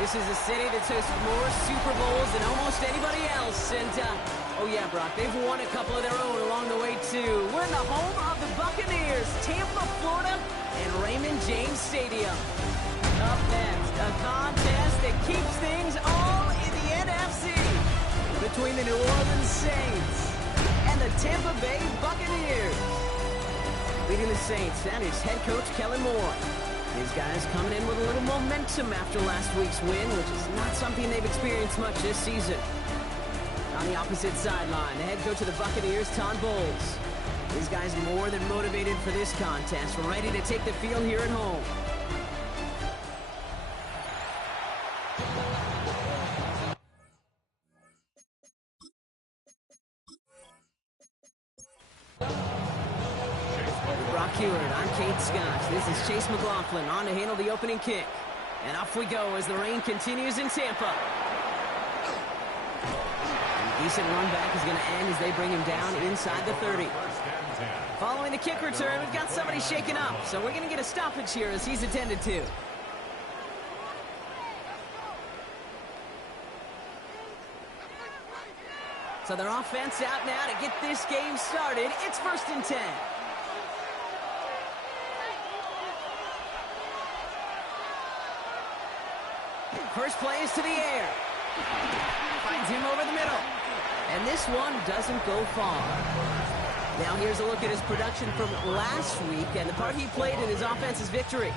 This is a city that's hosted more Super Bowls than almost anybody else. And, oh yeah, Brock, they've won a couple of their own along the way, too. We're in the home of the Buccaneers, Tampa, Florida, and Raymond James Stadium. Up next, a contest that keeps things all in the NFC between the New Orleans Saints and the Tampa Bay Buccaneers. Leading the Saints, that is head coach Kellen Moore. These guys coming in with a little momentum after last week's win, which is not something they've experienced much this season. On the opposite sideline, the head coach of the Buccaneers, Todd Bowles. These guys more than motivated for this contest, ready to take the field here at home. I'm Kate Scott. This is Chase McLaughlin on to handle the opening kick. And off we go as the rain continues in Tampa. And decent run back is going to end as they bring him down inside the 30. Following the kick return, we've got somebody shaken up. So we're going to get a stoppage here as he's attended to. So their offense out now to get this game started. It's 1st and 10. First play is to the air. Finds him over the middle. And this one doesn't go far. Now here's a look at his production from last week and the part he played in his offense's victory.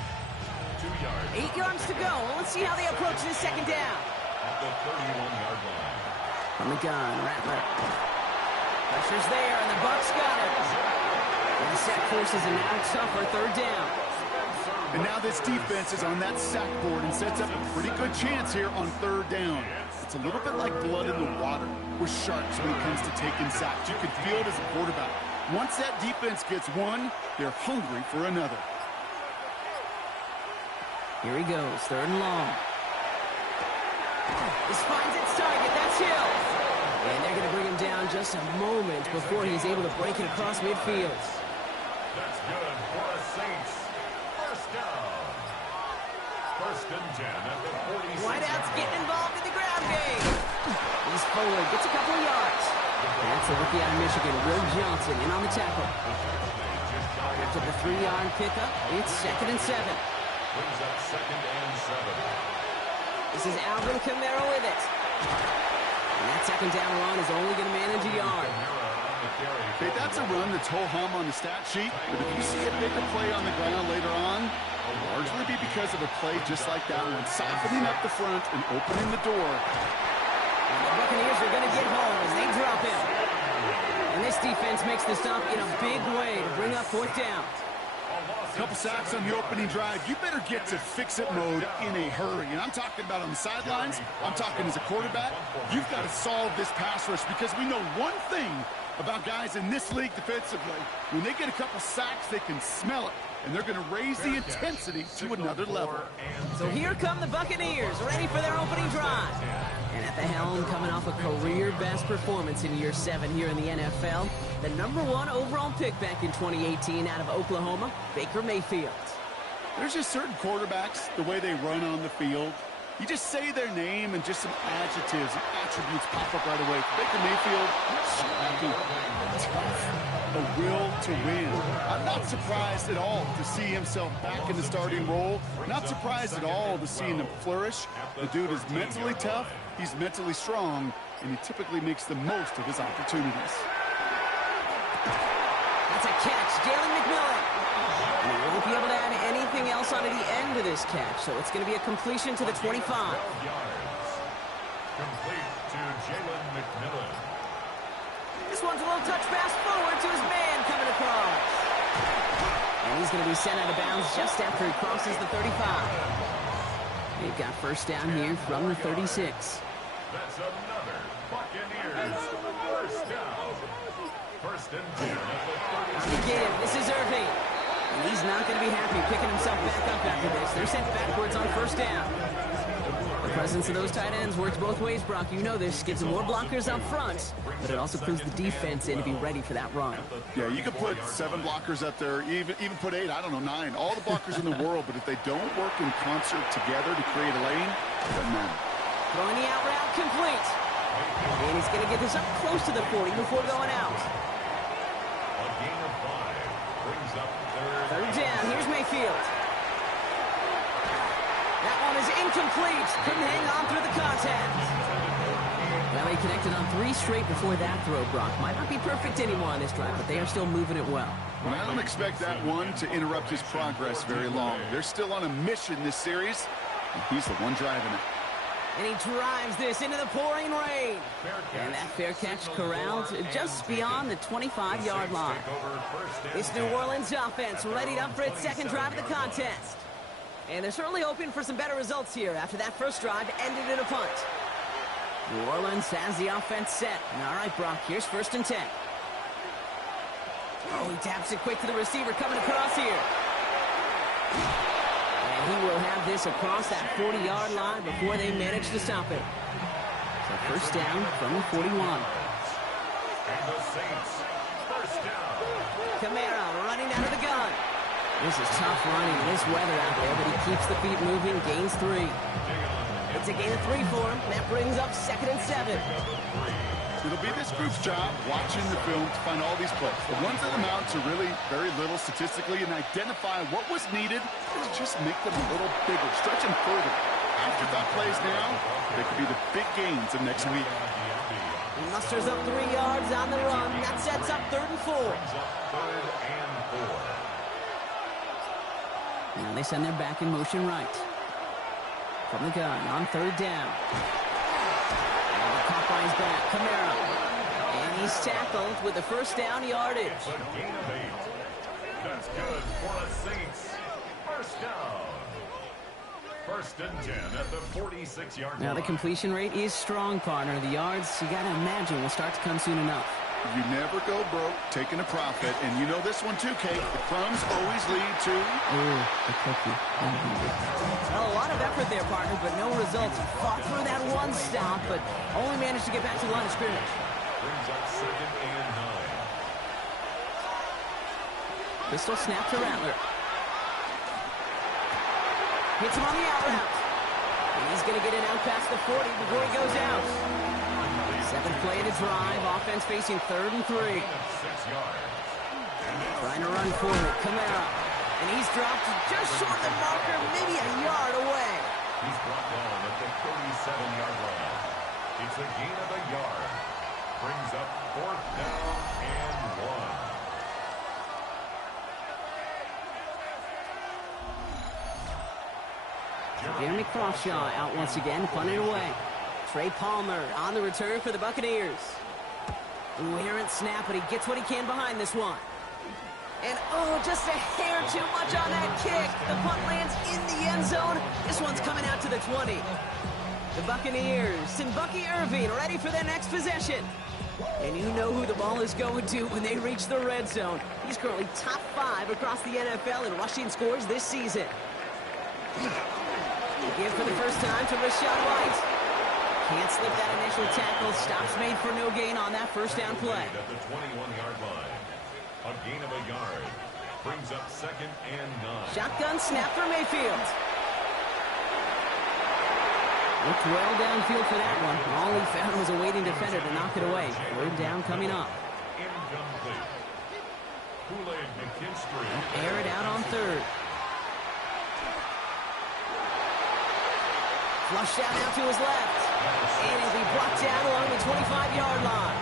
8 yards to go. Let's see how they approach this second down. At the 31-yard line. From the gun, Rattler. Pressure's there, and the Bucs got it. And the set forces a now tougher 3rd down. And now this defense is on that sack board and sets up a pretty good chance here on 3rd down. It's a little bit like blood in the water with sharks when it comes to taking sacks. You can feel it as a quarterback. Once that defense gets one, they're hungry for another. Here he goes, 3rd and long. This finds its target, that's Hill. And they're going to bring him down just a moment before he's able to break it across midfield. That's good for a Saints. First down. 1st and 10 at the 46. Wideout's getting involved in the ground game. He's forward, gets a couple of yards. That's a rookie out of Michigan, Will Johnson, in on the tackle. After the 3-yard pickup, it's 2nd and 7. Brings up 2nd and 7. This is Alvin Kamara with it. And that 2nd down run is only going to manage a yard. Okay, that's a run that's ho-hum on the stat sheet, but if you see a bigger play on the ground later on, it'll largely be because of a play just like that one, softening up the front and opening the door. And the Buccaneers are going to get home as they drop him. And this defense makes the stop in a big way to bring up 4th down. Couple sacks on the opening drive. You better get to fix-it mode in a hurry. And I'm talking about on the sidelines. I'm talking as a quarterback. You've got to solve this pass rush because we know one thing about guys in this league defensively. When they get a couple sacks, they can smell it. And they're going to raise the intensity to another level. So here come the Buccaneers, ready for their opening drive. And at the helm, coming off a career-best performance in year 7 here in the NFL, the #1 overall pick back in 2018 out of Oklahoma, Baker Mayfield. There's just certain quarterbacks, the way they run on the field. You just say their name and just some adjectives and attributes pop up right away. Baker Mayfield, scrappy, tough, a will to win. I'm not surprised at all to see himself back in the starting role. Not surprised at all to see him flourish. The dude is mentally tough, he's mentally strong, and he typically makes the most of his opportunities. That's a catch, Jalen McMillan. And he won't be able to add anything else onto the end of this catch, so it's going to be a completion to the 25. Complete to Jalen McMillan. This one's a little touch pass forward to his man coming across. And he's going to be sent out of bounds just after he crosses the 35. They've got 1st down here from the 36. That's another Buccaneers 1st down. 1st and 10 at the 36. Again, this is Irving. And he's not going to be happy picking himself back up after this. They're sent backwards on 1st down. The presence of those tight ends works both ways, Brock. You know this. Gives them more blockers up front, but it also clues the defense in to be ready for that run. Yeah, you could put 7 blockers up there, even put 8, I don't know, 9. All the blockers in the world, but if they don't work in concert together to create a lane, it doesn't matter. Throwing the out route complete. And he's going to get this up close to the 40 before going out. A gain of 5 brings up Third down. Here's Mayfield. That one is incomplete. Couldn't hang on through the contact. Well, he connected on 3 straight before that throw, Brock. Might not be perfect anymore on this drive, but they are still moving it well. Well, I don't expect that one to interrupt his progress very long. They're still on a mission this series, and he's the one driving it. And he drives this into the pouring rain. And that fair catch corralled just beyond the 25-yard line. This New Orleans offense readied up for its second drive of the contest. And they're certainly hoping for some better results here after that first drive ended in a punt. New Orleans has the offense set. And all right, Brock, here's 1st and 10. Oh, he taps it quick to the receiver coming across here. And he will have this across that 40-yard line before they manage to stop it. So first down from the 41. And the Saints, first down. Kamara running out of the gun. This is tough running in this weather out there, but he keeps the feet moving, gains 3. It's a gain of 3 for him. That brings up 2nd and 7. It'll be this group's job watching the film to find all these plays. The ones that amount to really very little statistically and identify what was needed to just make them a little bigger, stretch them further. Afterthought plays now, they could be the big gains of next week. He musters up 3 yards on the run. That sets up 3rd and 4. Now they send their back in motion right. From the gun on 3rd down. And the caught by his back, Kamara. And he's tackled with the first down yardage. It's a gain of 8. That's good for a Saints. First down. 1st and 10 at the 46-yard line. Now the completion rate is strong, partner. The yards, you got to imagine, will start to come soon enough. You never go broke taking a profit, and you know this one too, Kate. The crumbs always lead to... Ooh, the cookie. Well, a lot of effort there, partner, but no results. Fought through that one stop, but only managed to get back to the line of scrimmage. Brings up 2nd and 9. Pistol snap to Rattler. Hits him on the out route. And he's going to get it out past the 40 before he goes out. 7th play of the drive. Offense facing 3rd and 3. 6 yards. Trying to run for it. Kamara. And he's dropped just short of the marker, maybe a yard away. He's brought down at the 37-yard line. It's a gain of a yard. Brings up 4th down and 1. Jeremy Crawshaw out once again, punted away. Trey Palmer on the return for the Buccaneers. Ooh, errant snap, but he gets what he can behind this one. And, oh, just a hair too much on that kick. The punt lands in the end zone. This one's coming out to the 20. The Buccaneers and Bucky Irving ready for their next possession. And you know who the ball is going to when they reach the red zone. He's currently top 5 across the NFL in rushing scores this season. Give for the first time to Rashad White. Can't slip that initial tackle. Stops made for no gain on that first down play. At the 21-yard line. A gain of a yard. Brings up 2nd and 9. Shotgun snap for Mayfield. Looked well downfield for that one. All he found was a waiting defender to knock it away. 3rd down coming up. Incomplete. Kool-Aid McKinstry. Air it out on 3rd. Flushed out now to his left. And he'll be blocked down along the 25-yard line.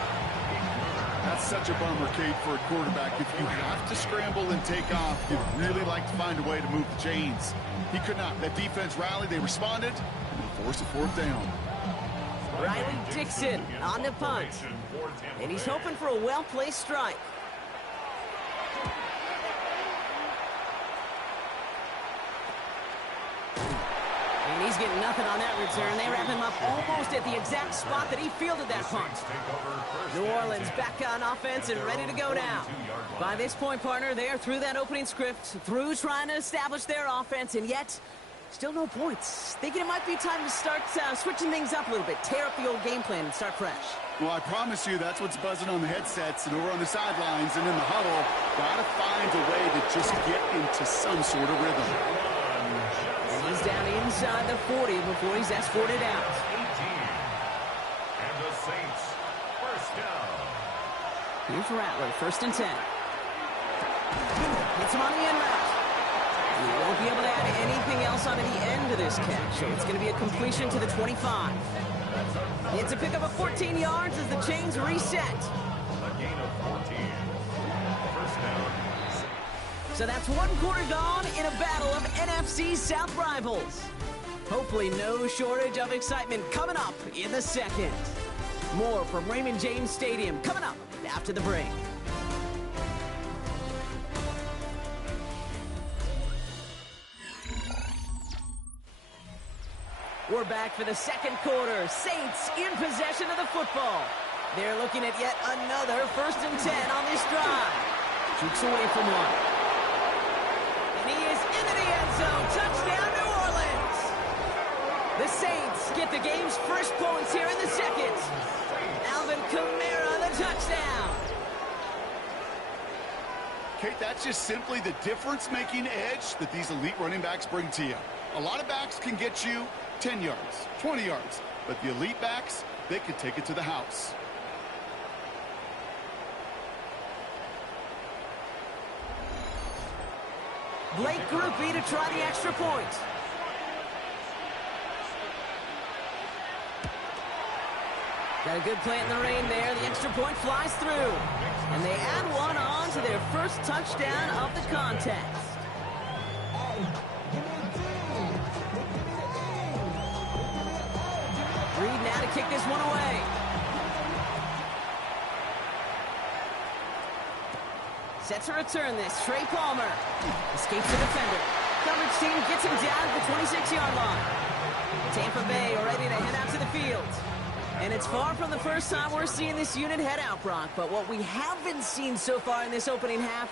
That's such a bummer, Kate, for a quarterback. If you have to scramble and take off, you'd really like to find a way to move the chains. He could not. That defense rallied, they responded, and they forced a 4th down. Riley Dixon on the punt. And he's hoping for a well-placed strike. And he's getting nothing on that return. They wrap him up almost at the exact spot that he fielded that punt. New Orleans back on offense and ready to go now. By this point, partner, they are through that opening script, through trying to establish their offense, and yet Still no points. Thinking it might be time to start switching things up a little bit. Tear up the old game plan and start fresh. Well, I promise you that's what's buzzing on the headsets and over on the sidelines and in the huddle. Gotta find a way to just get into some sort of rhythm. And he's down inside the 40 before he's escorted out. 18. And the Saints, first down. Here's Rattler, 1st and 10. Hits him on the end route. He won't be able to add anything else onto the end of this catch, so it's going to be a completion to the 25. It's a pickup of 14 yards as the chains reset. A gain of 14. First down. So that's 1 quarter gone in a battle of NFC South rivals. Hopefully no shortage of excitement coming up in the second. More from Raymond James Stadium coming up after the break. We're back for the second quarter. Saints in possession of the football. They're looking at yet another 1st and 10 on this drive. Jukes away from one. And he is into the end zone. Touchdown, New Orleans. The Saints get the game's first points here in the second. Alvin Kamara, the touchdown. Kate, that's just simply the difference-making edge that these elite running backs bring to you. A lot of backs can get you 10 yards, 20 yards, but the elite backs, they can take it to the house. Blake Groupie to try the extra point. Got a good plant in the rain there. The extra point flies through. And they add one on to their first touchdown of the contest. Reed now to kick this one away. Sets a return this. Trey Palmer escapes the defender. Coverage team gets him down at the 26-yard line. Tampa Bay ready to head out to the field. And it's far from the first time we're seeing this unit head out, Brock. But what we haven't seen so far in this opening half,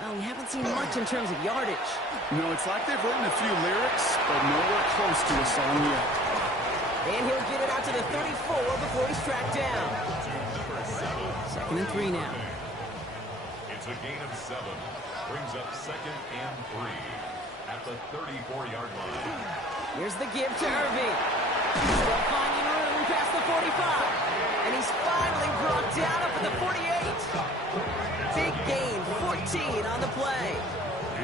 well, we haven't seen much in terms of yardage. No, it's like they've written a few lyrics, but nowhere close to a song yet. And he'll get it out to the 34 before he's tracked down. 2nd and 3 now. It's a gain of 7. Brings up 2nd and 3 at the 34-yard line. Here's the give to Irving. Still finding room past the 45. And he's finally brought down up at the 48. Big gain, 14 on the play.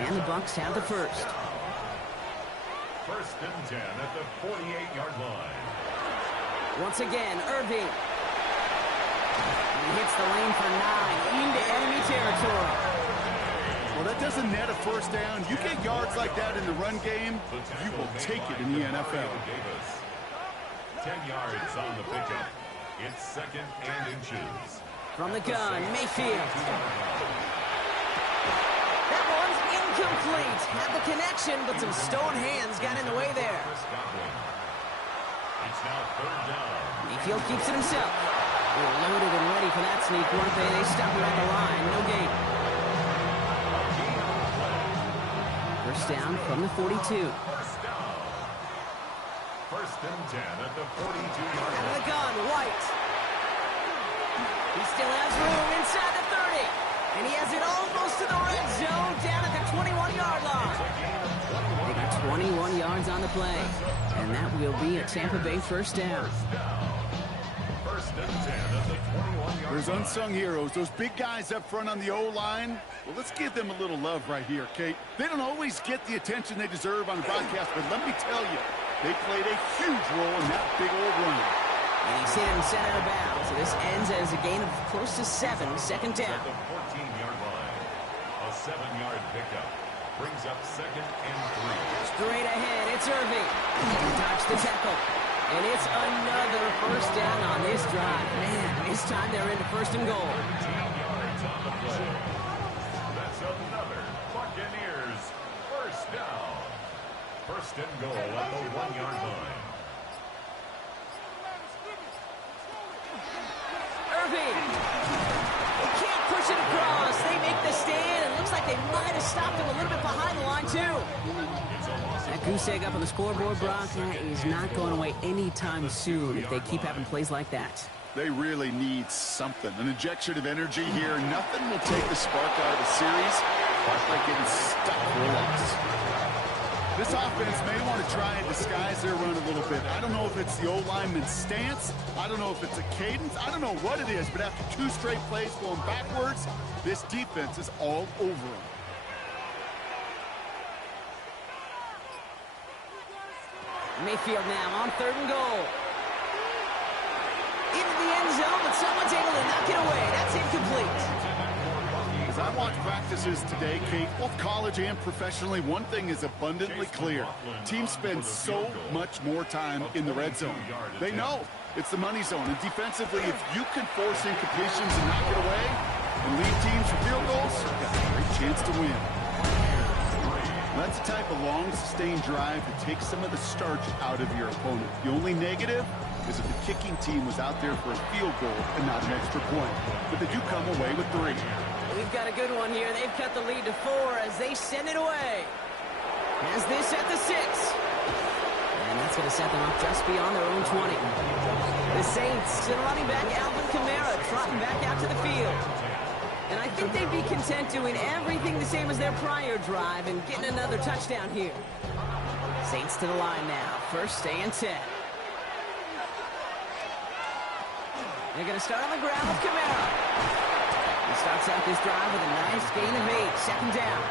And the Bucs have the first. 1st and 10 at the 48-yard line. Once again, Irving. He hits the lane for 9 into enemy territory. Well, that doesn't net a first down. You get yards like that in the run game, you will take it in the NFL. 10 yards on the pickup. It's 2nd and inches. From the gun, Mayfield. That one's incomplete. Had the connection, but some stone hands got in the way there. It's now 3rd down. Mayfield keeps it himself. They're loaded and ready for that sneak, weren't they? They stop it at the line. No gain. First down from the 42. 1st and 10 at the 42-yard Out of line. the gun, White. He still has room inside the 30. And he has it almost to the red zone down at the 21-yard line. They got 21 yards on the play. And that will be a Tampa Bay first down. 1st and 10 at the 21-yard There's line. unsung heroes, those big guys up front on the O-line. Well, let's give them a little love right here, Kate. They don't always get the attention they deserve on the broadcast, but let me tell you, they played a huge role in that big old run. And he's hit and sent out of bounds. So this ends as a gain of close to 7, 2nd down. At the 14-yard line. A 7-yard pickup. Brings up 2nd and 3. Straight ahead, it's Irving. He dodged the tackle. And it's another first down on this drive. Man, this time they're into 1st and goal. 13 yards on the play. That's another Buccaneers first down. 1st and goal at the 1-yard line. Irving. They can't push it across. They make the stand. It looks looks like they might have stopped him a little bit behind the line, too. That goose egg up on the scoreboard, Brock, that is not going away anytime soon if they keep having plays like that. They really need something. An injection of energy here. Nothing will take the spark out of the series like getting stuck for a loss. This offense may want to try and disguise their run a little bit. I don't know if it's the O-lineman's stance. I don't know if it's a cadence. I don't know what it is, but after 2 straight plays going backwards, this defense is all over them. Mayfield now on 3rd and goal. Into the end zone, but someone's able to knock it away. That's incomplete. As I watch practices today, Kate, both college and professionally, one thing is abundantly clear. Teams spend so much more time in the red zone. They know it's the money zone. And defensively, if you can force incompletions and knock it away and lead teams for field goals, you've got a great chance to win. That's the type of long, sustained drive that takes some of the starch out of your opponent. The only negative is if the kicking team was out there for a field goal and not an extra point. But they do come away with 3. We've got a good one here. They've cut the lead to 4 as they send it away. Has this at the 6. And that's going to set them up just beyond their own 20. The Saints and running back Alvin Kamara trotting back out to the field. And I think they'd be content doing everything the same as their prior drive and getting another touchdown here. Saints to the line now. 1st and 10. They're going to start on the ground with Kamara. He starts out this drive with a nice gain of 8. 2nd down.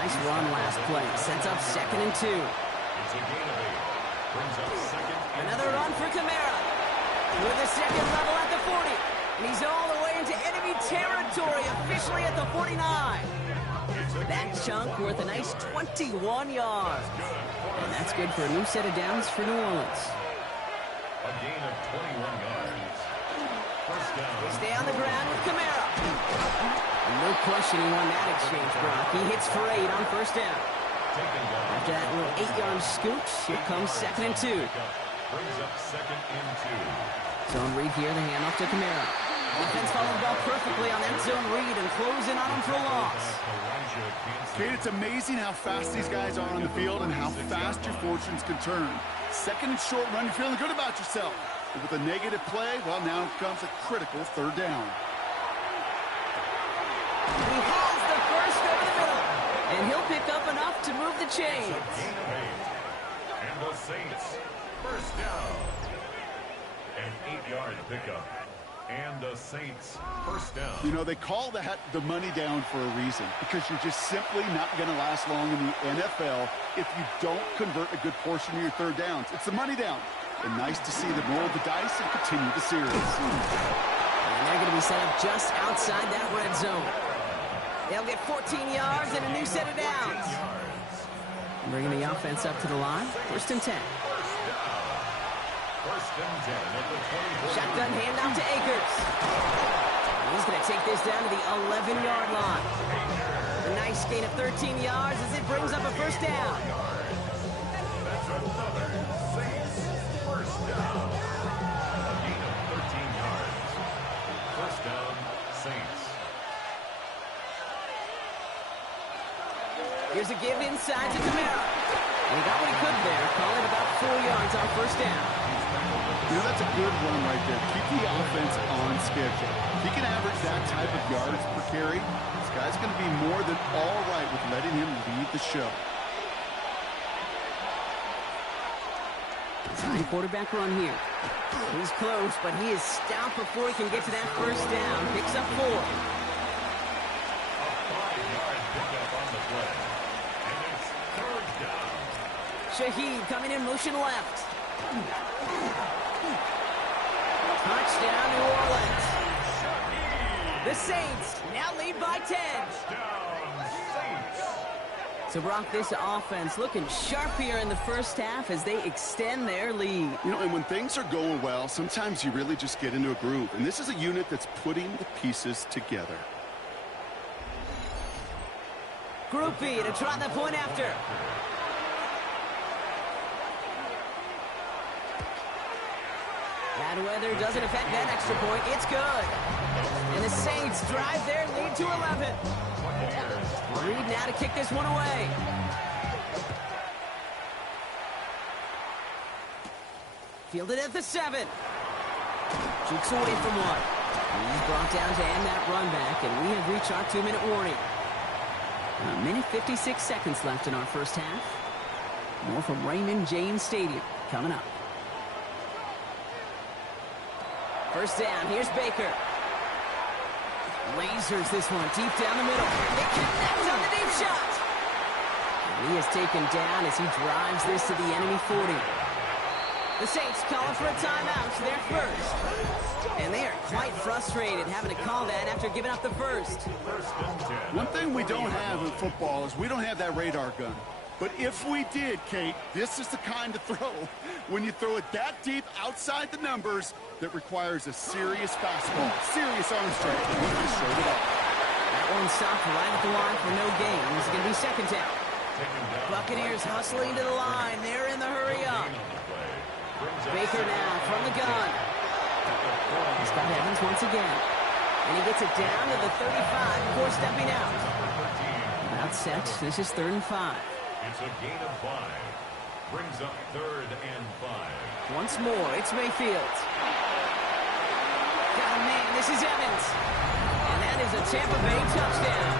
Nice run last play. Sets up 2nd and 2. It's a gain of 8. Brings up 2nd and Another run for Kamara. With the 2nd level at the 40. And he's all the way into enemy territory, officially at the 49. That chunk worth a nice 21 yards. And that's good for a new set of downs for New Orleans. a gain of 21 yards. 1st down. They stay on the ground with Kamara. No question he won that exchange, Brock. He hits for 8 on 1st down. After that little 8-yard scoot, here comes 2nd and 2. Brings up 2nd and 2. Zone read here, the handoff to Kamara. Defense followed the ball perfectly on that zone read and closing on him for a loss. Kate, it's amazing how fast these guys are on the field and how fast your fortunes can turn. 2nd and short run, you're feeling good about yourself. But with a negative play, well, now comes a critical 3rd down. He has the 1st over the middle. And he'll pick up enough to move the chains. Gain of 8. And the Saints, 1st down. An 8-yard pickup. And the Saints, 1st down. You know, they call that the money down for a reason, because you're just simply not going to last long in the NFL if you don't convert a good portion of your 3rd downs. It's the money down. And nice to see them roll the dice and continue the series. And they're going to be set up just outside that red zone. They'll get 14 yards and a new set of downs. Bringing the offense up to the line. 1st and 10. 1st and 10 at the 24. Shotgun handoff to Akers. He's going to take this down to the 11-yard line. A nice gain of 13 yards as it brings up a 1st down. That's another Saints 1st down. A gain of 13 yards. 1st down, Saints. Here's a give inside to Kamara. And he got what he could there. Call it about 4 yards on 1st down. You know, that's a good run right there. Keep the offense on schedule. If he can average that type of yards per carry, this guy's going to be more than all right with letting him lead the show. Time quarterback run here. He's close, but he is stout before he can get to that 1st down. Picks up 4. A 5-yard pickup on the play. And it's 3rd down. Shaheed coming in motion left. Touchdown, New Orleans. The Saints now lead by 10. Down, Saints. So, Brock, this offense looking sharp here in the 1st half as they extend their lead. You know, and when things are going well, sometimes you really just get into a groove. And this is a unit that's putting the pieces together. Group B to trot the point after. Bad weather doesn't affect that extra point. It's good. And the Saints drive their lead to 11. Reed now to kick this one away. Fielded at the 7. Jukes away from one. He's brought down to end that run back, and we have reached our 2-minute warning. A minute 56 seconds left in our first half. More from Raymond James Stadium coming up. First down, here's Baker. Lasers this one deep down the middle. They connect on the deep shot. And he is taken down as he drives this to the enemy 40. The Saints calling for a timeout. They're first. And they are quite frustrated having to call that after giving up the first. One thing we don't have in football is we don't have that radar gun. But if we did, Kate, this is the kind of throw, when you throw it that deep outside the numbers, that requires a serious fastball, serious arm strength, and we just showed it up. That one stopped right at the line for no gain. It's going to be second down. Buccaneers hustling to the line. They're in the hurry up. Baker now from the gun. He's got Evans once again. And he gets it down to the 35 before stepping out. About set. This is 3rd and 5. It's a gain of 5. Brings up 3rd and 5. Once more, it's Mayfield. Got a man, this is Evans. And that is a Tampa Bay touchdown.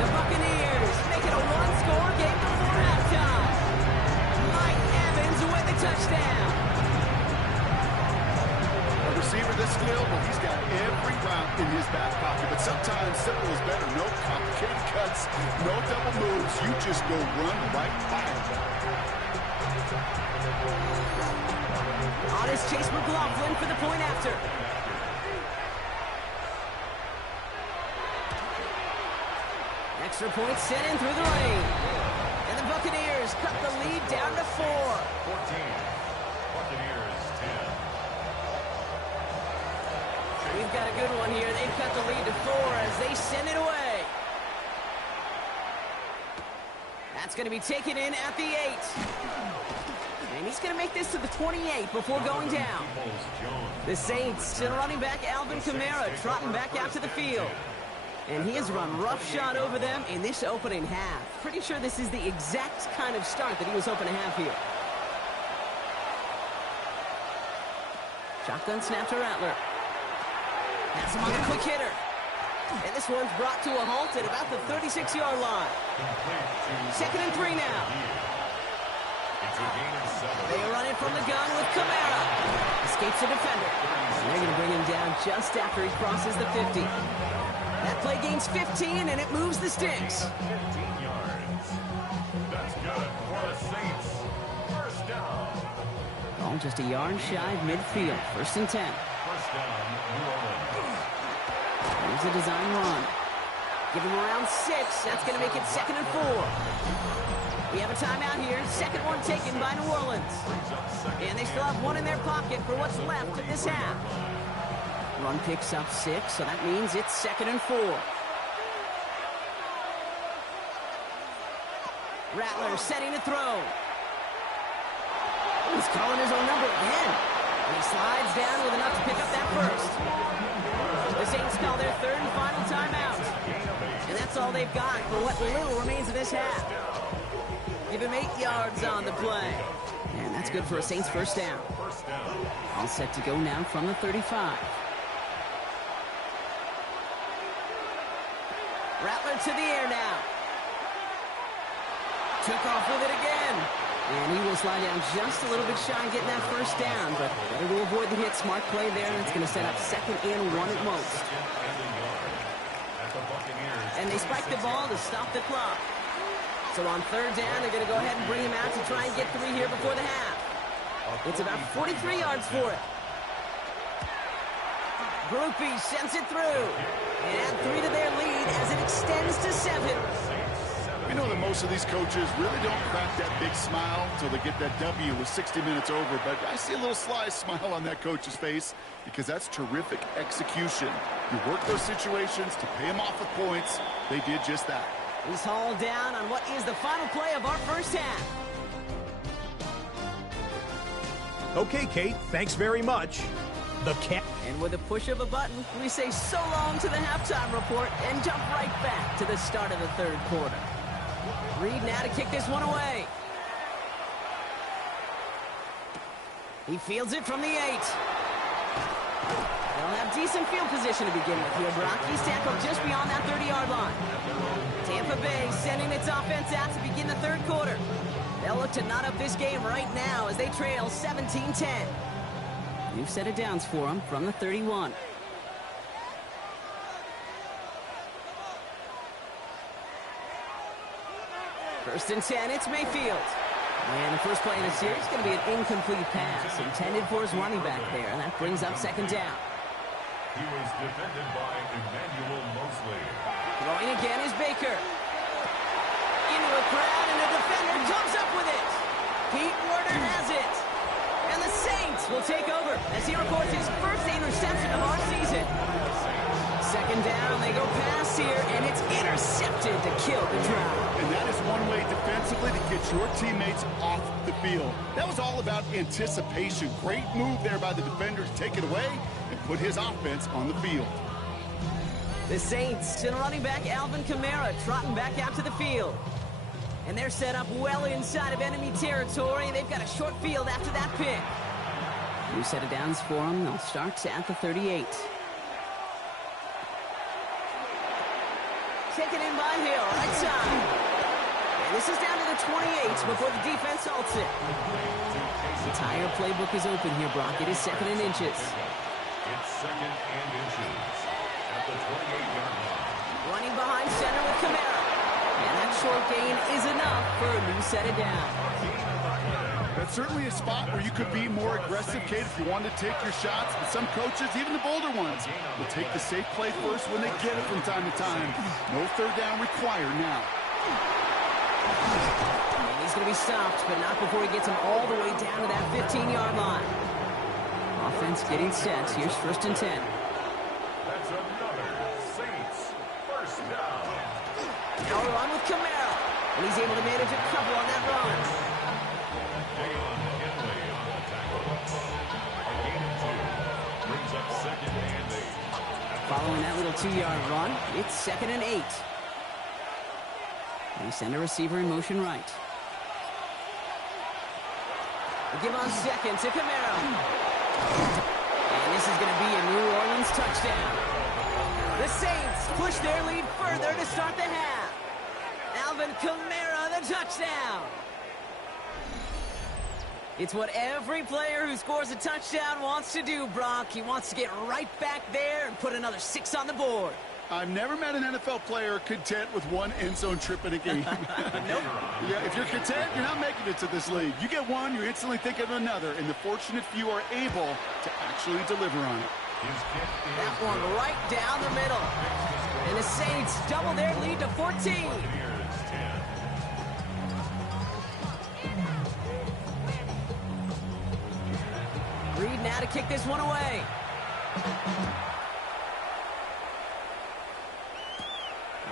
The Buccaneers make it a one-score game before halftime. Mike Evans with the touchdown. A receiver this skilled, well, he's got every route in his back pocket. But sometimes simple is better. No complicated cuts, no double moves. You just go run right by him. On his Chase McLaughlin for the point after. Extra point sent in through the lane. And the Buccaneers cut the lead down to 4. 14. Buccaneers 10. We've got a good one here. They've cut the lead to 4 as they send it away. That's going to be taken in at the 8. And he's going to make this to the 28 before going down. The Saints still running back Alvin Kamara, trotting back out to the field. And he has run roughshod over them in this opening half. Pretty sure this is the exact kind of start that he was hoping to have here. Shotgun snap to Rattler. Has him on the quick hitter. And this one's brought to a halt at about the 36-yard line. 2nd and 3 now. They run it from the gun with Kamara. Escapes the defender. And they're going to bring him down just after he crosses the 50. That play gains 15, and it moves the sticks. 15 yards. That's good for the Saints. First down. Oh, just a yard shy of midfield. 1st and 10. First down, New Orleans. Here's a design run. Give him around 6. That's going to make it 2nd and 4. We have a timeout here. Second one taken by New Orleans. And they still have one in their pocket for what's left of this half. Run picks up 6, so that means it's 2nd and 4. Rattler setting to throw. He's calling his own number again. And he slides down with enough to pick up that first. The Saints call their 3rd and final timeout. And that's all they've got for what little remains of this half. Give him 8 yards on the play. And that's good for a Saints first down. All set to go now from the 35. Rattler to the air now. Took off with it again. And he will slide down just a little bit shy of getting that first down. But better to avoid the hit. Smart play there. It's going to set up 2nd and 1 at most. And they spike the ball to stop the clock. So on 3rd down, they're going to go ahead and bring him out to try and get 3 here before the half. It's about 43 yards for it. Groupie sends it through. And add 3 to their lead as it extends to 7. We know that most of these coaches really don't crack that big smile until they get that W with 60 minutes over. But I see a little sly smile on that coach's face because that's terrific execution. You work those situations to pay them off with points. They did just that. He's hauled down on what is the final play of our first half. Okay, Kate, thanks very much. And with a push of a button, we say so long to the halftime report and jump right back to the start of the third quarter. Reed now to kick this one away. He fields it from the 8. They'll have decent field position to begin with here, Brock. He's tackled just beyond that 30-yard line. Tampa Bay sending its offense out to begin the third quarter. They'll look to knot up this game right now as they trail 17-10. New set of downs for them from the 31. First and 10, it's Mayfield. And the first play of the series is going to be an incomplete pass intended for his running back there, and that brings up second down. He was defended by Emmanuel Mosley. Throwing again is Baker. Into a crowd, and a defender comes up with it. Pete Werner has it. And the Saints will take over as he records his first interception of our season. Second down, they go pass here, and it's intercepted to kill the drive. And that is one way defensively to get your teammates off the field. That was all about anticipation. Great move there by the defender to take it away and put his offense on the field. The Saints and running back Alvin Kamara trotting back out to the field. And they're set up well inside of enemy territory. They've got a short field after that pick. New set of downs for them. They'll start at the 38. Taken in by Hill, right side. And this is down to the 28 before the defense halts it. The entire playbook is open here, Brock. It is second and inches. It's second and inches at the 28-yard line. Running behind center with Kamara. And that short gain is enough for a new set of downs. That's certainly a spot where you could be more aggressive, Kate, if you wanted to take your shots. But some coaches, even the bolder ones, will take the safe play first when they get it from time to time. No third down required now. And he's going to be stopped, but not before he gets him all the way down to that 15-yard line. Offense getting set. Here's first and 10. That's another Saints first down. Now a run with Kamara. And he's able to manage a couple on that run. Following that little 2-yard run, it's second and 8. They send a receiver in motion right. They give on second to Kamara. And this is going to be a New Orleans touchdown. The Saints push their lead further to start the half. Alvin Kamara, the touchdown. It's what every player who scores a touchdown wants to do, Brock. He wants to get right back there and put another 6 on the board. I've never met an NFL player content with one end zone trip in a game. Nope. Yeah, if you're content, you're not making it to this league. You get one, you instantly think of another, and the fortunate few are able to actually deliver on it. That one right down the middle. And the Saints double their lead to 14. Reed now to kick this one away.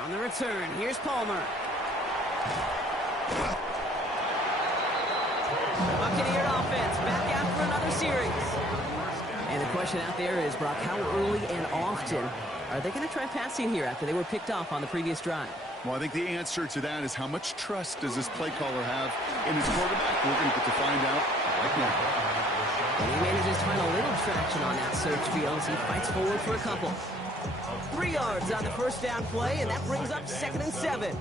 On the return, here's Palmer. Buccaneer offense back out for another series. And the question out there is, Brock, how early and often are they going to try passing here after they were picked off on the previous drive? Well, I think the answer to that is how much trust does this play caller have in his quarterback? We're going to get to find out right now. And he manages to find a little traction on that search field as he fights forward for a couple. 3 yards on the first down play, and that brings up second and 7.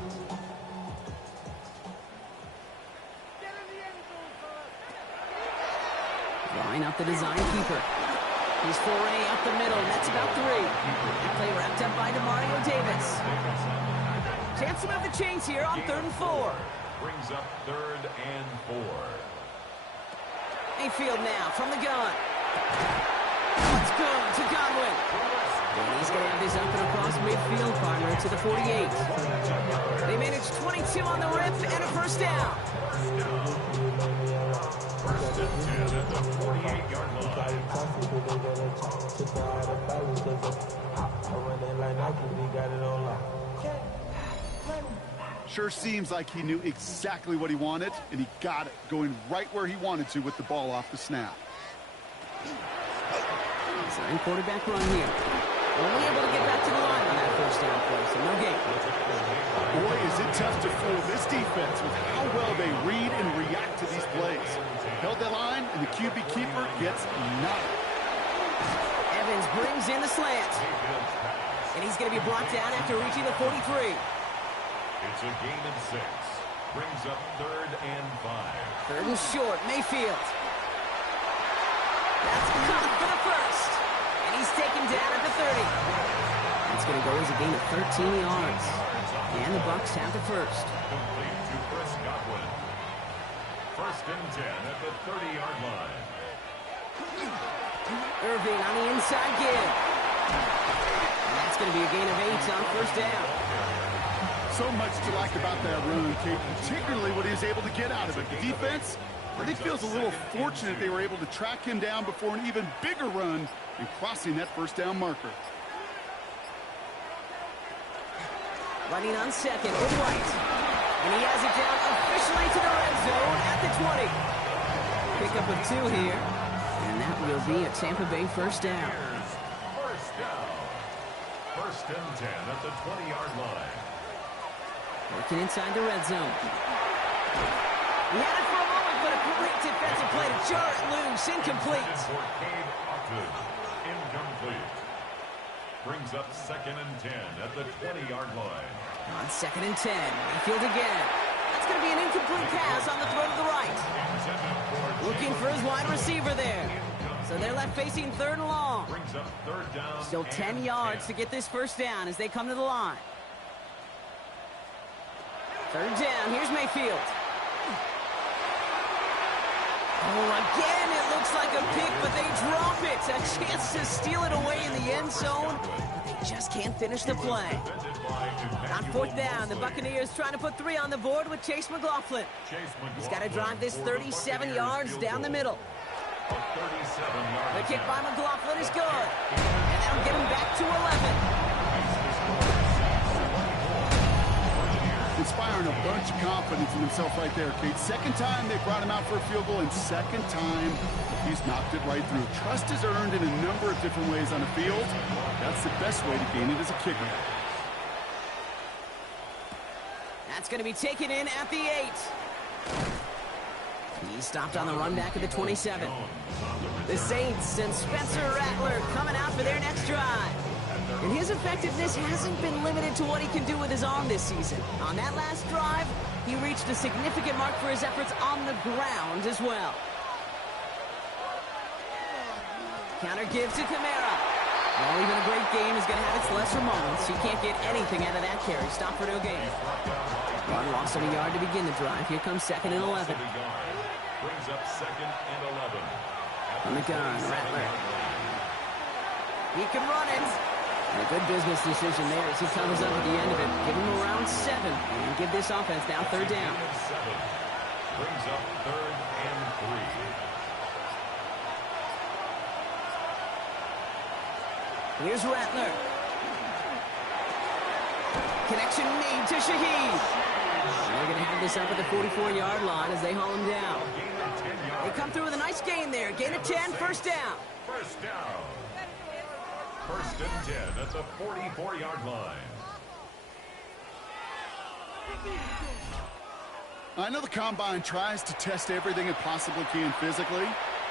Line up the design keeper. He's foray up the middle, and that's about 3. That play wrapped up by DeMario Davis. Chance to move the chains here on 3rd and 4. Brings up 3rd and 4. Mayfield now from the gun. Let's go to Godwin. And he's going to have this up and across midfield, partner, to the 48. They managed 22 on the rip and a first down. First and 10 at the 48-yard line. Sure seems like he knew exactly what he wanted, and he got it, going right where he wanted to with the ball off the snap. So in quarterback run here. Only able to get back to the line on that first down play, so no gain. Boy, is it tough to fool this defense with how well they read and react to these plays. Held that line, and the QB keeper gets nothing. Evans brings in the slant. And he's going to be brought down after reaching the 43. It's a gain of 6. Brings up 3rd and 5. 3rd and short, Mayfield. That's caught for the first. And he's taken down at the 30. That's going to go as a gain of 13 yards. And the Bucs have the first. Complete to Chris Godwin. 1st and 10 at the 30-yard line. Irving on the inside give. And that's going to be a gain of 8 on first down. So much to like about that run, Kate, particularly what he was able to get out of it. The defense, I think, feels a little fortunate they were able to track him down before an even bigger run and crossing that first down marker. Running on second with White. And he has it down officially to the red zone at the 20. Pickup of 2 here. And that will be a Tampa Bay first down. First down. 1st and 10 at the 20-yard line. Working inside the red zone. He had it for a moment, but a great defensive play to jar it loose. Incomplete. For Cade Upton. Incomplete. Brings up 2nd and 10 at the 20-yard line. On 2nd and 10. Mayfield again. That's going to be an incomplete pass on the throw to the right. Looking for his wide receiver there. So they're left facing 3rd and long. Brings up 3rd down. Still 10 yards to get this first down as they come to the line. 3rd down. Here's Mayfield. Oh, again, it looks like a pick, but they drop it. A chance to steal it away in the end zone, but they just can't finish the play. On 4th down, the Buccaneers trying to put 3 on the board with Chase McLaughlin. He's got to drive this 37 yards down the middle. The kick by McLaughlin is good. And that'll get him back to 11. Inspiring a bunch of confidence in himself right there, Kate. 2nd time they brought him out for a field goal, and 2nd time he's knocked it right through. Trust is earned in a number of different ways on the field. That's the best way to gain it as a kicker. That's going to be taken in at the 8. He's stopped on the run back at the 27. The Saints and Spencer Rattler coming out for their next drive. And his effectiveness hasn't been limited to what he can do with his arm this season. On that last drive, he reached a significant mark for his efforts on the ground as well. Counter give to Kamara. Well, even a great game is going to have its lesser moments. He can't get anything out of that carry. Stop for no gain. One loss of a yard to begin the drive. Here comes 2nd and 11. Brings up 2nd and 11. On the gun, Rattler. He can run it. And a good business decision there as he comes up at the end of it. Give him around 7 and give this offense now 3rd down. Brings up 3rd and 3. Here's Rattler. Connection made to Shaheed. And they're going to have this up at the 44-yard line as they haul him down. They come through with a nice gain there. Gain of 10, first down. First down. 1st and 10 at the 44-yard line. I know the Combine tries to test everything it possibly can physically,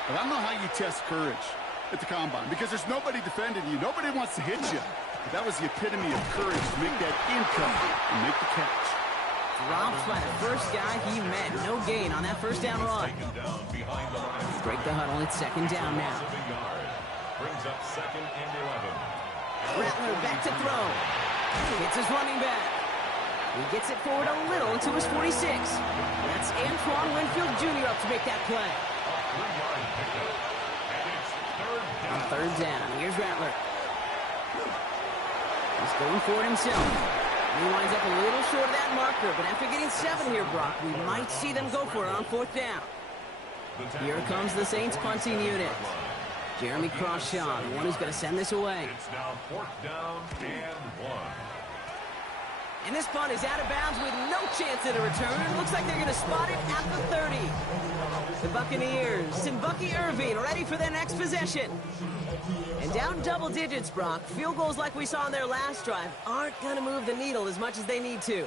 but I don't know how you test courage at the Combine because there's nobody defending you. Nobody wants to hit you. But that was the epitome of courage to make that income and make the catch. Dropped by the first guy he met. No gain on that first down run. Break the huddle. It's 2nd down now. Brings up 2nd and 11. Rattler back to throw. Hits his running back. He gets it forward a little to his 46. That's Antoine Winfield Jr. up to make that play. On 3rd down, here's Rattler. He's going for it himself. He winds up a little short of that marker, but after getting 7 here, Brock, we might see them go for it on 4th down. Here comes the Saints punting unit. Jeremy Crawshaw, the one who's going to send this away. It's now 4th down and 1. And this punt is out of bounds with no chance at a return. Looks like they're going to spot it at the 30. The Buccaneers and Bucky Irving ready for their next possession. And down double digits, Brock. Field goals like we saw on their last drive aren't going to move the needle as much as they need to.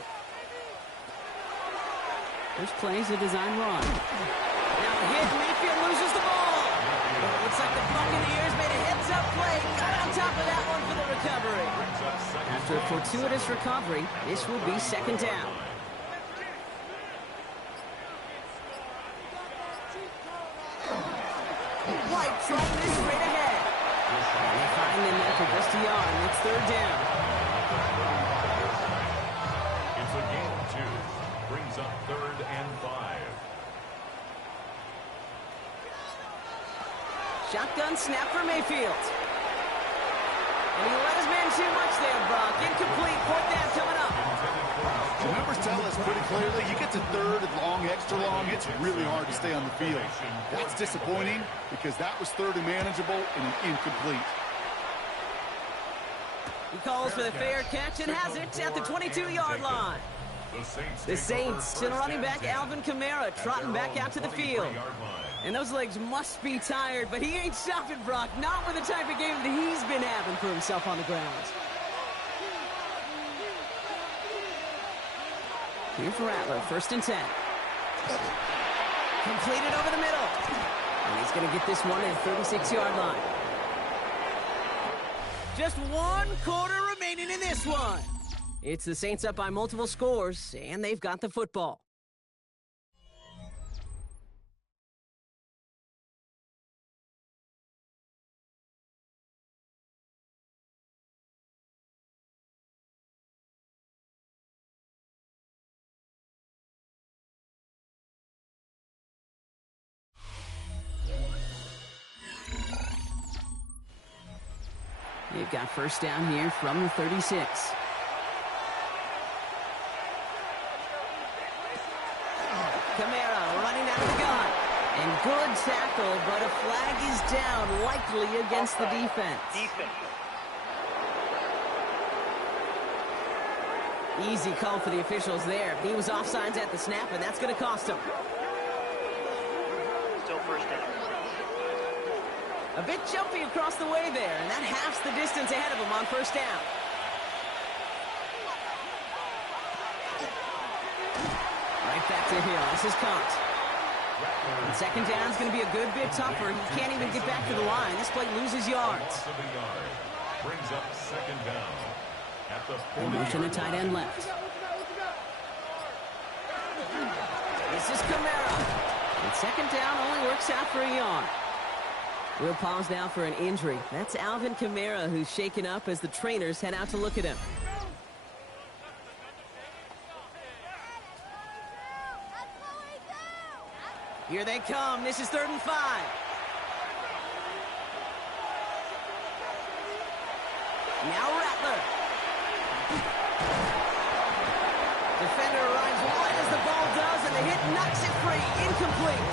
First play's a design run. Now hit, Mayfield loses the ball. But it looks like the Buccaneers made a heads-up play. Got on top of that one for the recovery. After a fortuitous recovery, this will be second down. White trying this straight ahead. And they find him there for just a yard, and it's third down. It's a gain of 2. Brings up 3rd and 5. Shotgun snap for Mayfield. And he let his man too much there, Brock. Incomplete. Fourth down coming up. The numbers tell us pretty clearly, you get to third and long, extra long, it's really hard to stay on the field. That's disappointing because that was third and manageable and an incomplete. He calls for the fair catch and has it at the 22-yard line. The Saints and running back Alvin Kamara trotting back out to the field. And those legs must be tired, but he ain't stopping, Brock. Not with the type of game that he's been having for himself on the ground. Here for Rattler, 1st and 10. Completed over the middle. And he's going to get this one at the 36-yard line. Just 1 quarter remaining in this one. It's the Saints up by multiple scores, and they've got the football. They've got first down here from the 36. Kamara running out of the gun. And good tackle, but a flag is down, likely against the defense. Easy call for the officials there. He was offsides at the snap, and that's going to cost him. Still first down. A bit jumpy across the way there, and that halves the distance ahead of him on first down. Right back to Hill. This is caught. And second down is going to be a good bit tougher. He can't even get back to the line. This play loses yards. Brings up second down at the 40. Motion to tight end left. This is Kamara. And second down only works out for a yard. We'll pause now for an injury. That's Alvin Kamara, who's shaken up as the trainers head out to look at him. Here they come. This is 3rd and 5. Now Rattler. Defender arrives right as the ball does, and the hit knocks it free. Incomplete.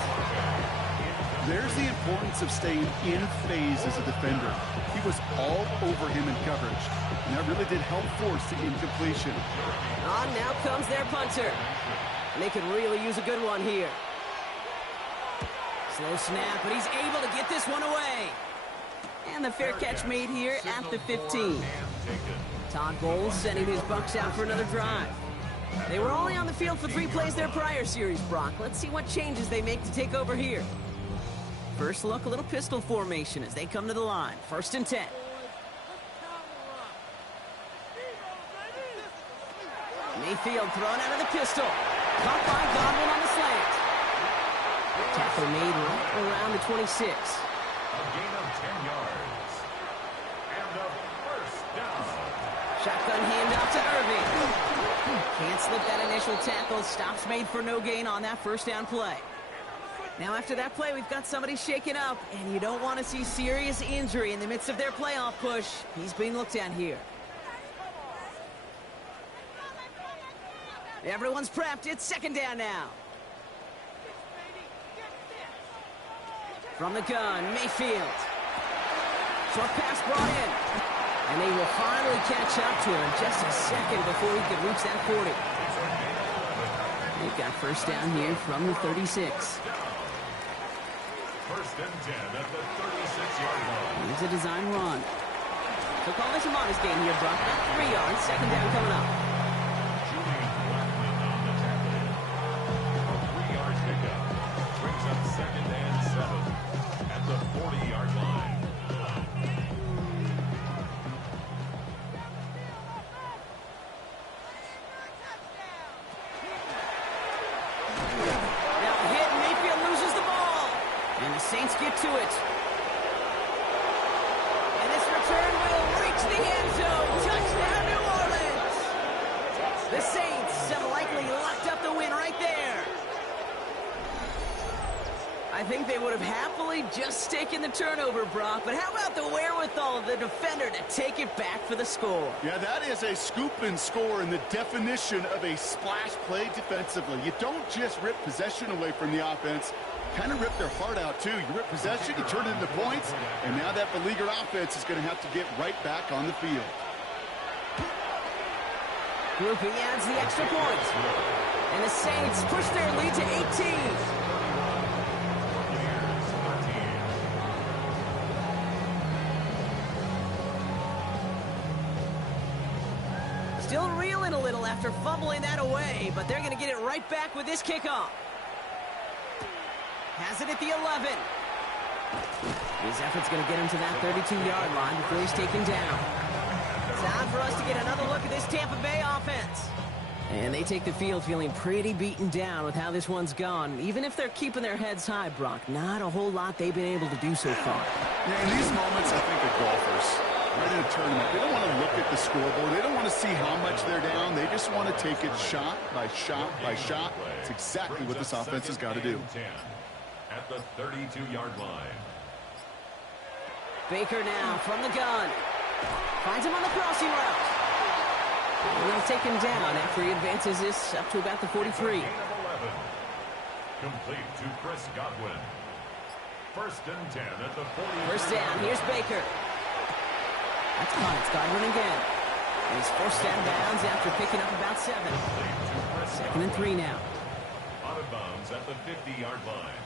There's the importance of staying in phase as a defender. He was all over him in coverage, and that really did help force the incompletion. On now comes their punter. And they could really use a good one here. Slow snap, but he's able to get this one away. And the fair catch made here at the 15. Todd Bowles sending his Bucs out for another drive. They were only on the field for 3 plays their prior series, Brock. Let's see what changes they make to take over here. First look, a little pistol formation as they come to the line. 1st and 10. Mayfield thrown out of the pistol. Caught by Godwin on the slant. Tackle made right around the 26. A gain of 10 yards. And a first down. Shotgun handoff to Irving. Can't slip that initial tackle. Stops made for no gain on that first down play. Now after that play, we've got somebody shaken up, and you don't want to see serious injury in the midst of their playoff push. He's being looked at here. Everyone's prepped. It's second down now. From the gun, Mayfield. Short pass brought in. And they will finally catch up to him in just a second before he could reach that 40. They've got first down here from the 36. First and 10 at the 36-yard line. Here's a design run. So call this a modest gain here, Brock. About 3 yards. Second down coming up. Julian Blackman on the tackle. A 3-yard pickup. Brings up second and 7 at the 40-yard line. Saints get to it. And this return will reach the end zone. Touchdown, New Orleans. The Saints have likely locked up the win right there. I think they would have happily just taken the turnover, Brock, but how about the wherewithal of the defender to take it back for the score? Yeah, that is a scoop and score in the definition of a splash play defensively. You don't just rip possession away from the offense. Kind of rip their heart out, too. You rip possession, you turn it into points, and now that beleaguered offense is going to have to get right back on the field. Groupie adds the extra point. And the Saints push their lead to 18. Still reeling a little after fumbling that away, but they're going to get it right back with this kickoff. Has it at the 11. His effort's going to get him to that 32-yard line before he's taken down. Time for us to get another look at this Tampa Bay offense. And they take the field feeling pretty beaten down with how this one's gone. Even if they're keeping their heads high, Brock, not a whole lot they've been able to do so far. Yeah, in these moments, I think of golfers. Right in a tournament, they don't want to look at the scoreboard. They don't want to see how much they're down. They just want to take it shot by shot by shot. It's exactly what this offense has got to do. At the 32-yard line. Baker now from the gun. Finds him on the crossing route. And they'll take him down after he advances this up to about the 43. Gain of 11. Complete to Chris Godwin. First and 10 at the 40. First down. Here's Baker. That's fine. It's Godwin again. And he's forced out of bounds after picking up about 7. Second and 3 now. Out of bounds at the 50-yard line.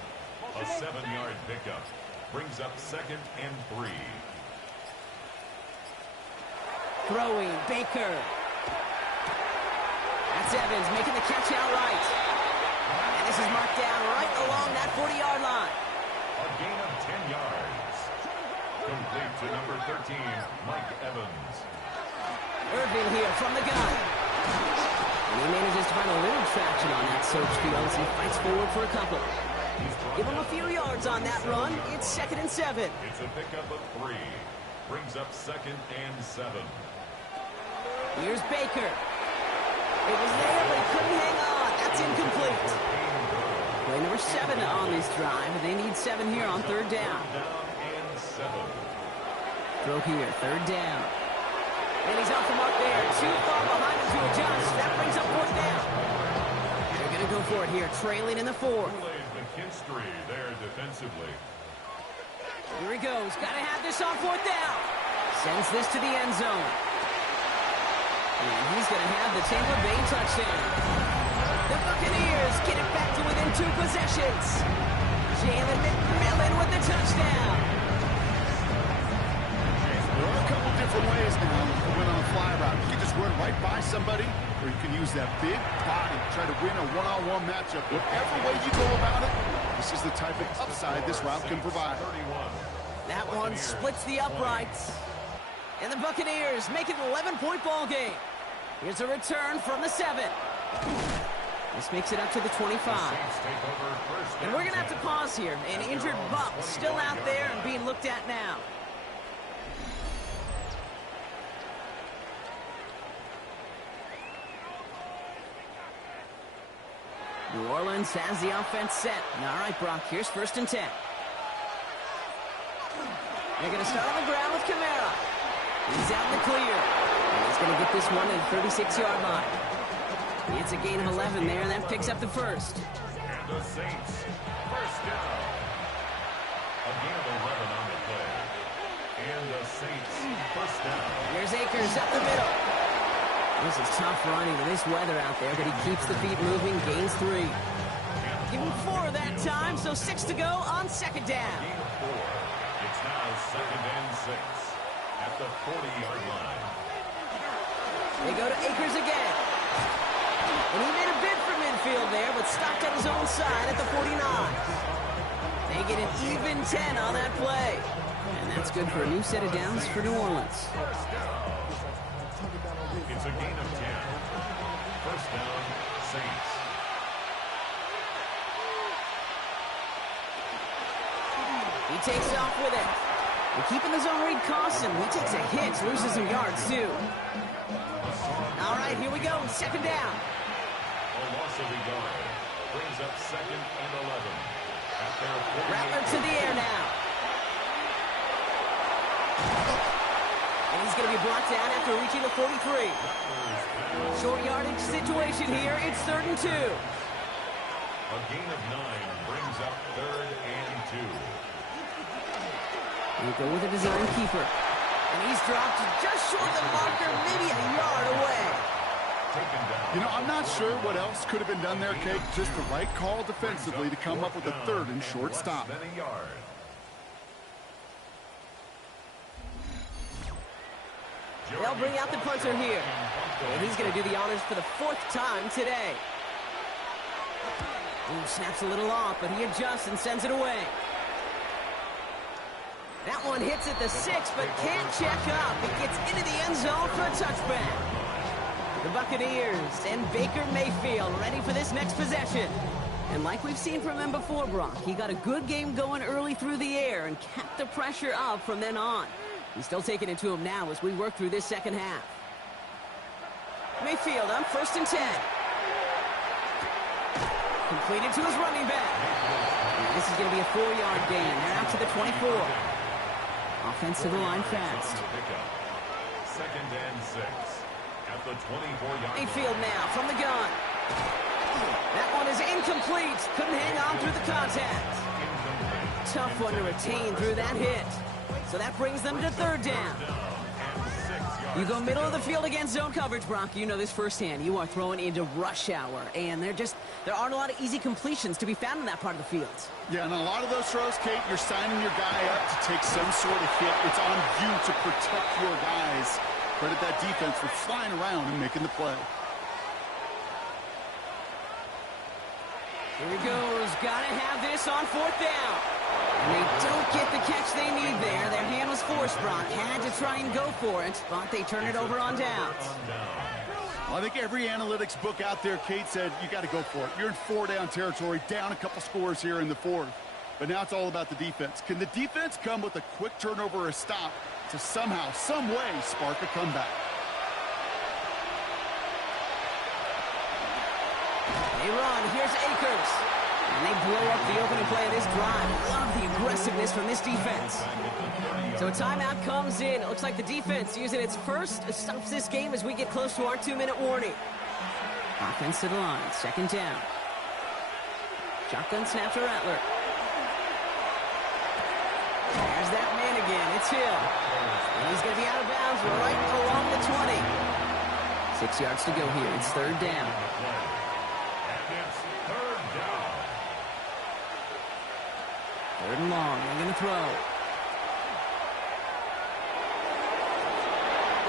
A 7-yard pickup. Brings up second and 3. Throwing, Baker. That's Evans making the catch outright. And this is marked down right along that 40-yard line. A gain of 10 yards. Complete to number 13, Mike Evans. Irvin here from the gun. And he manages to find a little traction on that search field as he fights forward for a couple. Give him a few yards on that run. It's second and 7. It's a pickup of 3. Brings up second and 7. Here's Baker. It was there, but he couldn't hang on. That's incomplete. Play number 7 on this drive. They need 7 here on third down. Down and 7. Throw here, third down. And he's off the mark there. Too far behind him to adjust. That brings up fourth down. They're going to go for it here, trailing in the 4th. McKinstry there defensively. Here he goes. Got to have this on fourth down. Sends this to the end zone. And he's going to have the Tampa Bay touchdown. The Buccaneers get it back to within 2 possessions. Jalen McMillan with the touchdown. There are a couple different ways now to win on a fly route. You can just run right by somebody, or you can use that big body to try to win a one-on-one matchup. Whatever way you go about it, this is the type of upside this route can provide. That one splits the uprights. And the Buccaneers make it an 11-point ball game. Here's a return from the 7. This makes it up to the 25. And we're going to have to pause here. An injured Buck still out there and being looked at now. New Orleans has the offense set. All right, Brock, here's first and 10. They're going to start on the ground with Kamara. He's out in the clear. And he's going to get this one at the 36-yard line. It's a gain of 11 there, and that picks up the first. And the Saints, first down. A gain of 11 on the play. And the Saints first down. Here's Akers up the middle. This is tough running with this weather out there, but he keeps the feet moving, gains 3. Give him 4 that time, so 6 to go on second down. Gain of 4. It's now second and 6 at the 40-yard line. They go to Akers again. And he made a bid for midfield there, but stopped on his own side at the 49. They get an even 10 on that play. And that's good for a new set of downs for New Orleans. First down. It's a gain of 10. First down, Saints. He takes off with it. And keeping the zone read costs him. He takes a hit, loses some yards too. All right, here we go. Second down. A loss of a yard brings up second and 11. At their 48. Rattler to the air now. And he's going to be brought down after reaching the 43. Short yardage situation here. It's 3rd and 2. A gain of 9 brings up 3rd and 2. We go with a design keeper. And he's dropped just short of the marker, maybe a yard away. Taken down. You know, I'm not sure what else could have been done there, Kate. Just the right call defensively to come up with a 3rd and short stop. Less than a yard. They'll bring out the punter here. And he's going to do the honors for the 4th time today. Ooh, snaps a little off, but he adjusts and sends it away. That one hits at the 6, but can't check up. It gets into the end zone for a touchback. The Buccaneers and Baker Mayfield ready for this next possession. And like we've seen from him before, Brock, he got a good game going early through the air and kept the pressure up from then on. He's still taking it to him now as we work through this second half. Mayfield on 1st and 10. Completed to his running back. And this is going to be a 4-yard gain. They're out to the 24. Offense to the line fast. Second and 6 at the 24-yard Mayfield now from the gun. That one is incomplete. Couldn't hang on through the contact. Tough one to retain through that hit. So that brings them to 3rd down. You go middle of the field against zone coverage, Brock. You know this firsthand. You are throwing into rush hour, and there aren't a lot of easy completions to be found in that part of the field. Yeah, and a lot of those throws, Kate, you're signing your guy up to take some sort of hit. It's on you to protect your guys. Credit that defense for flying around and making the play. Here he goes. Gotta have this on 4th down. And they don't get the catch they need there. Their hand was forced, Brock. Had to try and go for it, but they turn it over on downs. Well, I think every analytics book out there, Kate, said you got to go for it. You're in 4-down territory, down a couple scores here in the 4th. But now it's all about the defense. Can the defense come with a quick turnover or a stop to somehow, some way, spark a comeback? They run. Here's Akers. And they blow up the opening play of this drive. Love the aggressiveness from this defense. So a timeout comes in. It looks like the defense using its first stops this game as we get close to our 2-minute warning. Offense to the line. Second down. Shotgun snap to Rattler. There's that man again. It's Hill. And he's going to be out of bounds right along the 20. 6 yards to go here. It's 3rd down. Third and long. They're going to throw.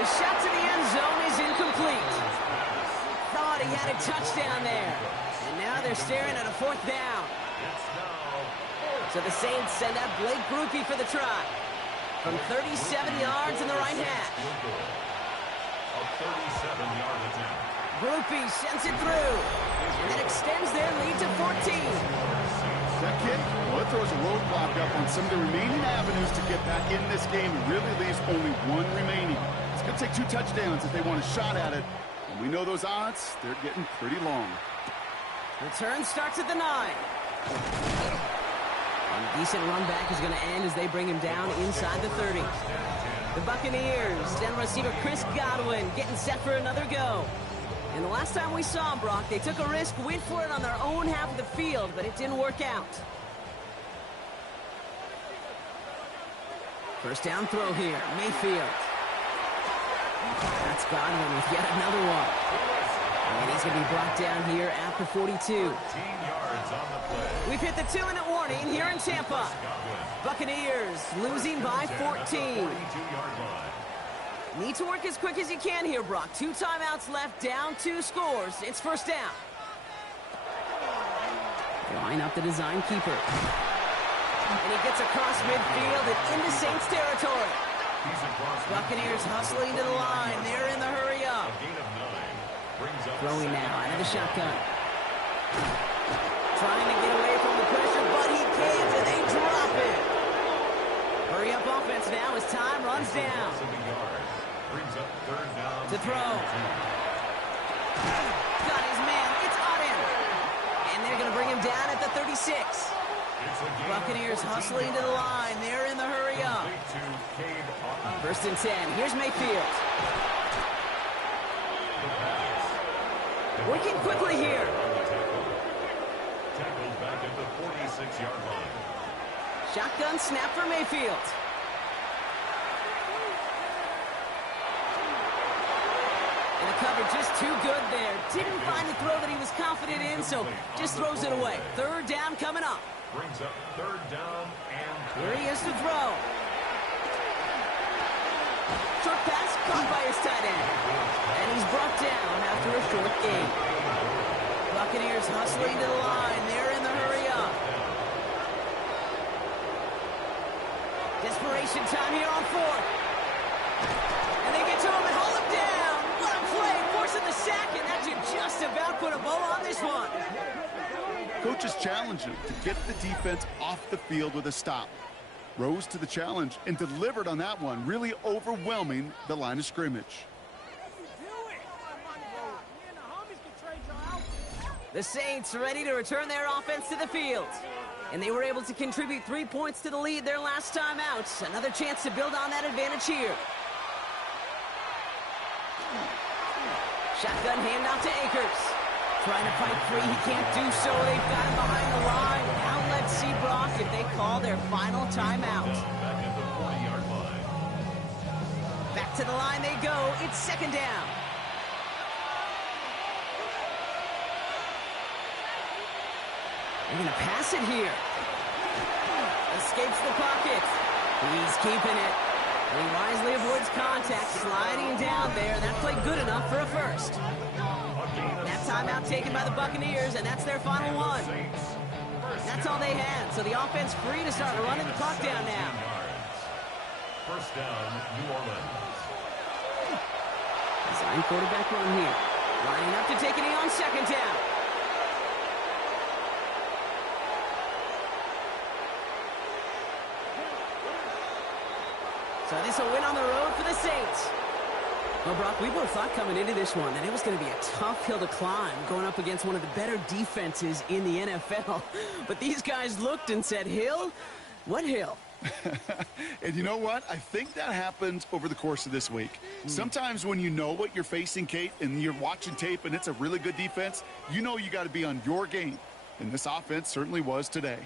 The shot to the end zone is incomplete. Thought he had a touchdown there. And now they're staring at a 4th down. So the Saints send out Blake Grupe for the try. From 37 yards in the right half. A 37-yard attempt. Grupe sends it through. And that extends their lead to 14. That kick, well, it throws a roadblock up on some of the remaining avenues to get back in this game and really leaves only one remaining. It's going to take 2 touchdowns if they want a shot at it. And we know those odds, they're getting pretty long. Return starts at the 9. And a decent run back is going to end as they bring him down inside the 30. The Buccaneers and receiver Chris Godwin getting set for another go. And the last time we saw him, Brock, they took a risk, went for it on their own half of the field, but it didn't work out. First down throw here. Mayfield. That's Godwin with yet another one. And he's going to be brought down here at the 42. 13 yards on the play. We've hit the 2-minute warning here in Tampa. Buccaneers losing by 14. 42-yard line. Need to work as quick as you can here, Brock. 2 timeouts left, down 2 scores. It's first down. Line up the design keeper. And he gets across midfield and into Saints territory. Buccaneers hustling to the line. They're in the hurry up. Throwing now out of the shotgun. Trying to get away from the pressure, but he can't, and they drop it. Hurry up offense now as time runs down. To throw. Got his man. It's Auden. And they're going to bring him down at the 36. Buccaneers hustling to the line. They're in the hurry up. First and 10. Here's Mayfield. Working quickly here. Tackled back at the 46-yard line. Shotgun snap for Mayfield. And the cover just too good there. Didn't find the throw that he was confident in, so just throws it away. Third down coming up. Brings up third down and here he is to throw. Short pass caught by his tight end. And he's brought down after a short gain. Buccaneers hustling to the line. They're in the hurry up. Desperation time here on fourth. And they get to him and hold him down. What a play, forcing the sack, and that should just about put a bow on this one. Coaches challenged him to get the defense off the field with a stop. Rose to the challenge and delivered on that one, really overwhelming the line of scrimmage. The Saints ready to return their offense to the field. And they were able to contribute 3 points to the lead their last time out. Another chance to build on that advantage here. Shotgun handoff to Akers. Trying to fight free, he can't do so. They've got him behind the line. Now let's see, Brock, if they call their final timeout. back at the 40-yard line. Back to the line they go. It's second down. They're going to pass it here. Escapes the pocket. He's keeping it. He wisely avoids contact, sliding down there. That played good enough for a first. That timeout taken by the Buccaneers, and that's their final one. That's all they had, so the offense free to start running the clock down now. First down, New Orleans. Design quarterback run here. Lining up to take it on second down. So this will win on the road for the Saints. Well, Brock, we both thought coming into this one that it was going to be a tough hill to climb going up against one of the better defenses in the NFL. But these guys looked and said, hill? What hill? And you know what? I think that happens over the course of this week. Sometimes when you know what you're facing, Kate, and you're watching tape and it's a really good defense, you know you got to be on your game. And this offense certainly was today.